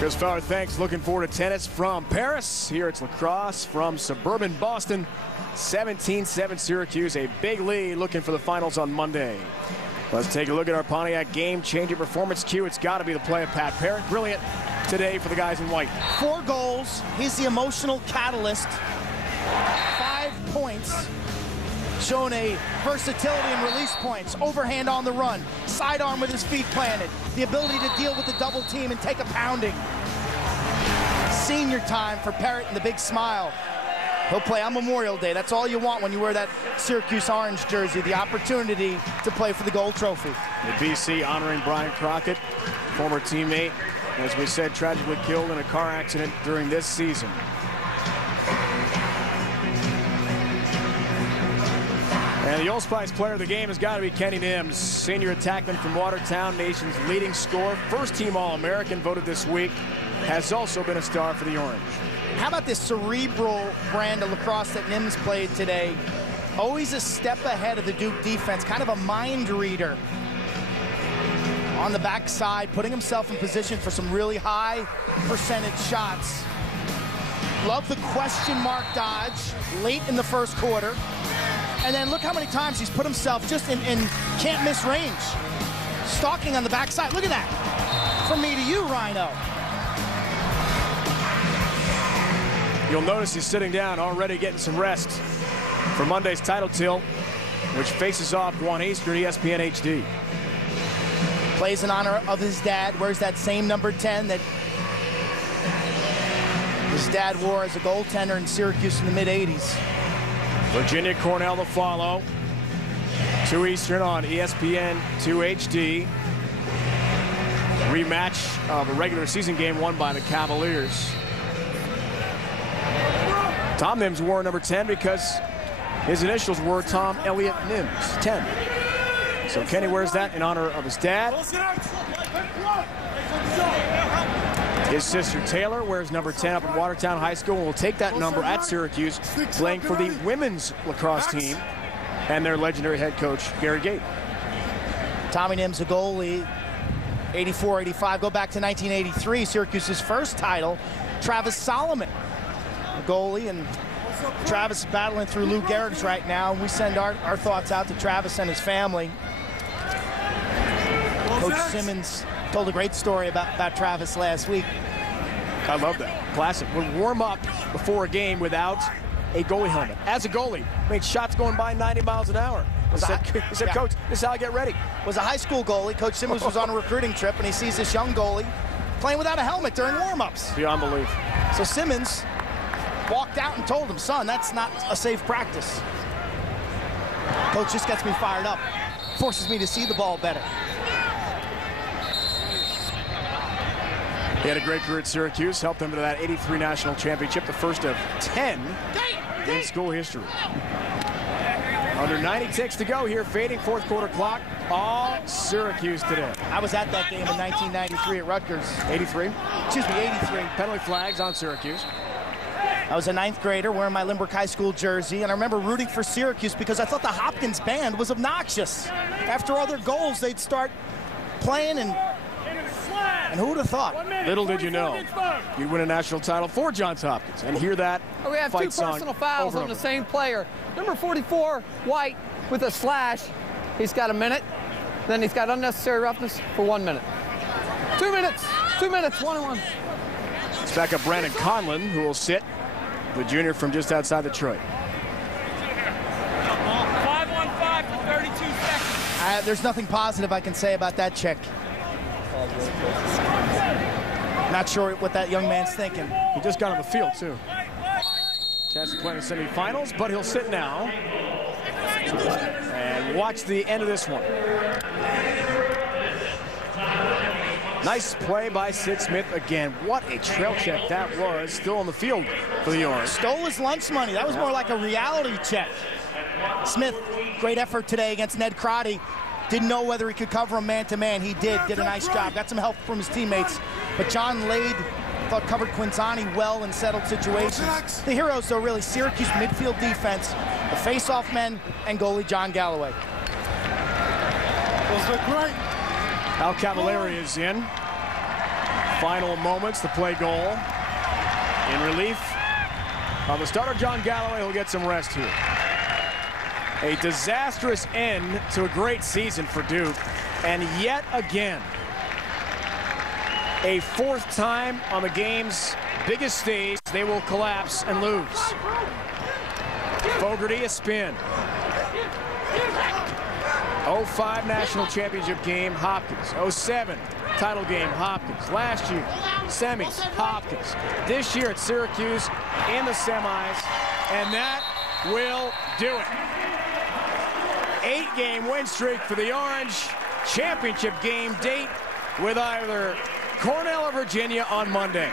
Chris Fowler, thanks. Looking forward to tennis from Paris. Here it's lacrosse from suburban Boston. 17-7 Syracuse, a big lead looking for the finals on Monday. Let's take a look at our Pontiac game-changing performance cue. It's got to be the play of Pat Parrott. Brilliant today for the guys in white. 4 goals. He's the emotional catalyst. 5 points. Showing a versatility in release points. Overhand on the run. Sidearm with his feet planted. The ability to deal with the double team and take a pounding. Senior time for Parrott and the big smile. He'll play on Memorial Day. That's all you want when you wear that Syracuse orange jersey, the opportunity to play for the gold trophy. The BC honoring Brian Crockett, former teammate, as we said, tragically killed in a car accident during this season. And the Old Spice player of the game has got to be Kenny Nims, senior attackman from Watertown, nation's leading scorer, first-team All-American, voted this week, has also been a star for the Orange. How about this cerebral brand of lacrosse that Nims played today? Always a step ahead of the Duke defense, kind of a mind reader. On the backside, putting himself in position for some really high percentage shots. Love the question mark dodge late in the first quarter. And then look how many times he's put himself just in can't miss range. Stalking on the backside. Look at that. From me to you, Rhino. You'll notice he's sitting down, already getting some rest for Monday's title tilt, which faces off 1 Eastern, ESPN HD. Plays in honor of his dad, wears that same number 10 that his dad wore as a goaltender in Syracuse in the mid-'80s. Virginia Cornell to follow. 2 Eastern on ESPN 2 HD. Rematch of a regular season game won by the Cavaliers. Tom Nims wore number 10 because his initials were Tom Elliott Nims, 10. So Kenny wears that in honor of his dad. His sister Taylor wears number 10 up at Watertown High School and will take that number at Syracuse, playing for the women's lacrosse team and their legendary head coach, Gary Gate. Tommy Nims, a goalie, 84-85. Go back to 1983, Syracuse's first title. Travis Solomon, a goalie, and Travis is battling through Lou Gehrig's right now. We send our thoughts out to Travis and his family. Coach Simmons told a great story about Travis last week. I love that. Classic. Would warm up before a game without a goalie helmet. As a goalie, made shots going by 90 miles an hour. He said, Coach, this is how I get ready. Was a high school goalie. Coach Simmons was on a recruiting trip, and he sees this young goalie playing without a helmet during warm-ups. Beyond belief. So Simmons walked out and told him, son, that's not a safe practice. Coach just gets me fired up. Forces me to see the ball better. He had a great career at Syracuse, helped them to that 83 national championship, the first of 10 in school history. Under 90 ticks to go here, fading fourth quarter clock. All Syracuse today. I was at that game in 1993 at Rutgers. 83? Excuse me, 83. Penalty flags on Syracuse. I was a 9th grader wearing my Lindbrook High School jersey, and I remember rooting for Syracuse because I thought the Hopkins band was obnoxious. After all their goals, they'd start playing, and who would have thought? Little did you know you'd win a national title for Johns Hopkins and hear that We have 2 personal fouls on the same player. Number 44, White, with a slash. He's got a minute. Then he's got unnecessary roughness for 1 minute. 2 minutes. 2 minutes. 1-1. Let's back up Brandon Conlon, who will sit, the junior from just outside Detroit. 5-1-5 for 32 seconds. There's nothing positive I can say about that check. Not sure what that young man's thinking. He just got on the field, too. Chance to play in the semifinals, but he'll sit now and watch the end of this one. Nice play by Sid Smith again. What a trail check that was. Still on the field for the Orange. Stole his lunch money. That was more like a reality check. Smith, great effort today against Ned Crotty. Didn't know whether he could cover him man-to-man. He did a nice job. Got some help from his teammates. But John Lade thought covered Quinzani well in settled situations. The heroes, though, really Syracuse midfield defense, the face-off men, and goalie John Galloway. Al Cavalieri is in. Final moments to play goal. In relief of the starter, John Galloway, who'll get some rest here. A disastrous end to a great season for Duke. And yet again, a fourth time on the game's biggest stage, they will collapse and lose. Fogarty, a spin. 05 national championship game, Hopkins. 07 title game, Hopkins. Last year, semis, Hopkins. This year at Syracuse in the semis, and that will do it. 8-game win streak for the Orange. Championship game date with either Cornell or Virginia on Monday.